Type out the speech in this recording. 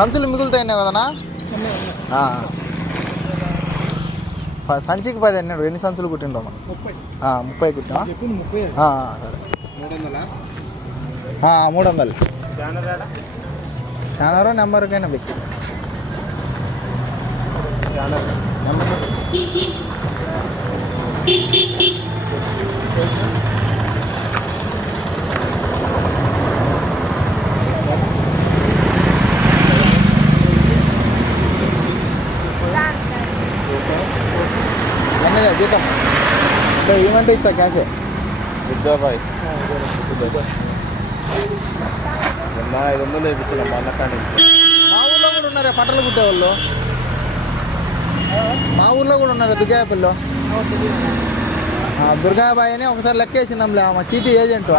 సంచులు మిగులుతాయినాయి కదనా? సంచికి 10 అన్నాడు. ఎన్ని సంచులు కుట్టిండో? 30 కుట్టినా? సరే 300. స్కానరు నెంబర్కైనా పెట్టి ఎన్నదా జీతం? ఏమంటే ఇచ్చా క్యాషే. విద్యాబాయ్ 500 వేయించిన మా అన్నకాడి. మా ఊర్లో కూడా ఉన్నారే పట్టలు కుట్టేవాళ్ళు. మా ఊర్లో కూడా ఉన్నారు దుర్గాయపల్లిలో. దుర్గాబాయ్ అని ఒకసారి లెక్కేసినాంలే. మా చీటీ ఏజెంట్.